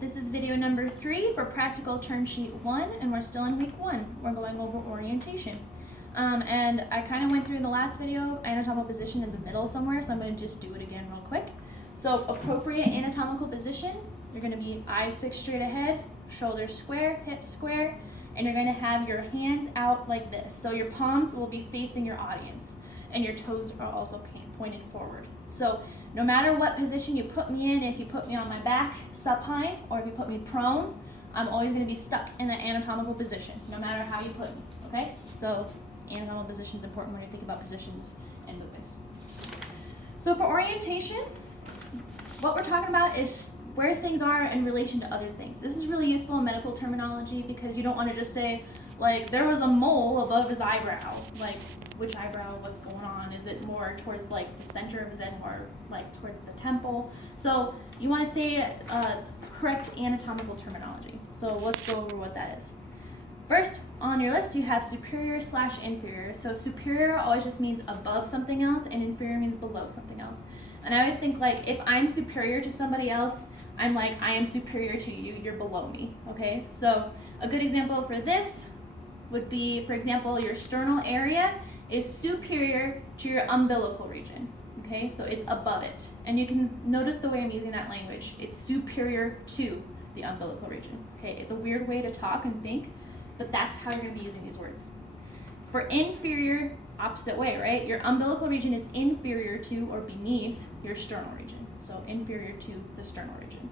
this is video number 3 for practical term sheet 1, and we're still in week 1. We're going over orientation. And I kind of went through in the last video anatomical position in the middle somewhere, so I'm going to just do it again real quick. So appropriate anatomical position, you're going to be eyes fixed straight ahead, shoulders square, hips square, and you're going to have your hands out like this. So your palms will be facing your audience, and your toes are also pointed forward. So no matter what position you put me in, if you put me on my back supine, or if you put me prone, I'm always going to be stuck in the anatomical position, no matter how you put me, okay? So anatomical position is important when you think about positions and movements. So for orientation, what we're talking about is where things are in relation to other things. This is really useful in medical terminology because you don't want to just say, like, there was a mole above his eyebrow. Like, which eyebrow, what's going on? Is it more towards like the center of his head, more like towards the temple? So you want to say correct anatomical terminology. So let's go over what that is. First on your list you have superior / inferior. So superior always just means above something else, and inferior means below something else. And I always think, like, if I'm superior to somebody else, I'm like, I am superior to you, you're below me, okay? So a good example for this would be, for example, your sternal area is superior to your umbilical region, okay? So it's above it. And you can notice the way I'm using that language. It's superior to the umbilical region, okay? It's a weird way to talk and think, but that's how you're gonna be using these words. For inferior, opposite way, right? Your umbilical region is inferior to or beneath your sternal region. So inferior to the sternal region.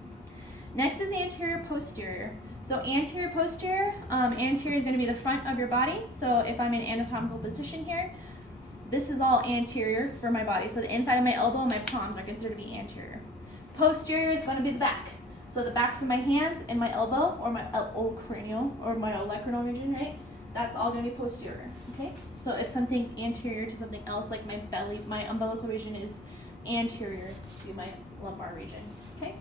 Next is anterior posterior. So anterior posterior, anterior is going to be the front of your body. So if I'm in anatomical position here, this is all anterior for my body. So the inside of my elbow and my palms are considered to be anterior. Posterior is going to be the back. So the backs of my hands and my elbow, or my cranial, or my olecranon region, right? That's all going to be posterior, okay? So if something's anterior to something else, like my belly, my umbilical region is anterior to my lumbar region, okay?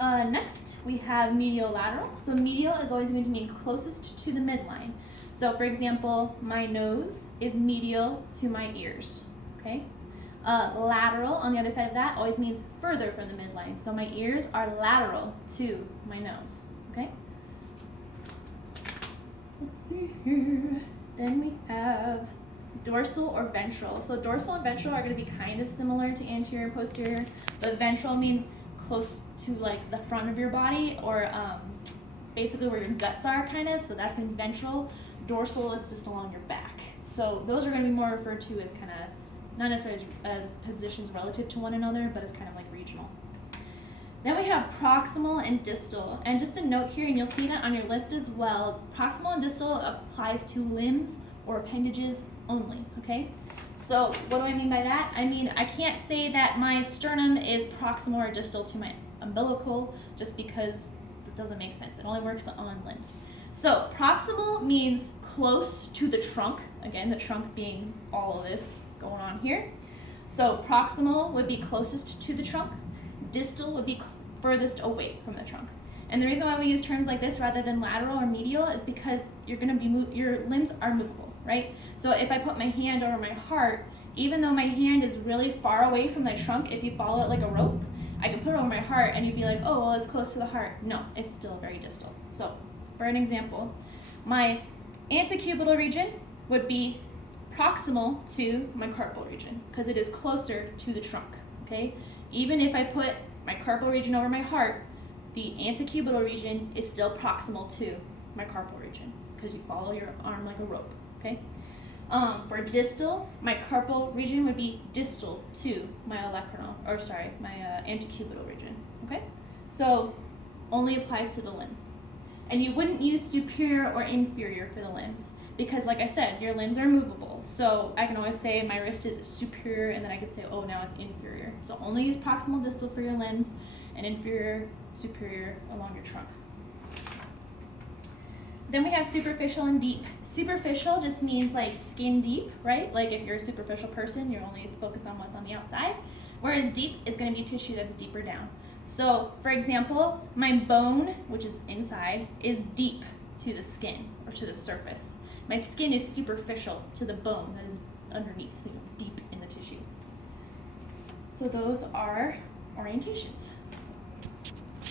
Next, we have medial lateral. So medial is always going to mean closest to the midline. So for example, my nose is medial to my ears, okay? Lateral, on the other side of that, always means further from the midline. So my ears are lateral to my nose, okay? Let's see here. Then we have dorsal or ventral. So dorsal and ventral are going to be kind of similar to anterior and posterior, but ventral means close to like the front of your body, or basically where your guts are, kind of. So that's been ventral. Dorsal is just along your back. So those are going to be more referred to as kind of, not necessarily as positions relative to one another, but as kind of like regional. Then we have proximal and distal. And just a note here, and you'll see that on your list as well, proximal and distal applies to limbs or appendages only, okay? So what do I mean by that? I mean, I can't say that my sternum is proximal or distal to my umbilical just because it doesn't make sense. It only works on limbs. So proximal means close to the trunk. Again, the trunk being all of this going on here. So proximal would be closest to the trunk. Distal would be furthest away from the trunk. And the reason why we use terms like this rather than lateral or medial is because you're going to be your limbs are movable, right? So if I put my hand over my heart, even though my hand is really far away from the trunk, if you follow it like a rope, I can put it over my heart and you'd be like, oh, well, it's close to the heart. No, it's still very distal. So for an example, my antecubital region would be proximal to my carpal region because it is closer to the trunk, okay? Even if I put my carpal region over my heart, the antecubital region is still proximal to my carpal region because you follow your arm like a rope, okay? For distal, my carpal region would be distal to my my antecubital region, okay? So only applies to the limb. And you wouldn't use superior or inferior for the limbs because, like I said, your limbs are movable. So I can always say my wrist is superior, and then I could say, oh, now it's inferior. So only use proximal, distal for your limbs, and inferior, superior along your trunk. Then we have superficial and deep. Superficial just means like skin deep, right? Like if you're a superficial person, you're only focused on what's on the outside. Whereas deep is going to be tissue that's deeper down. So for example, my bone, which is inside, is deep to the skin or to the surface. My skin is superficial to the bone that is underneath, deep in the tissue. So those are orientations.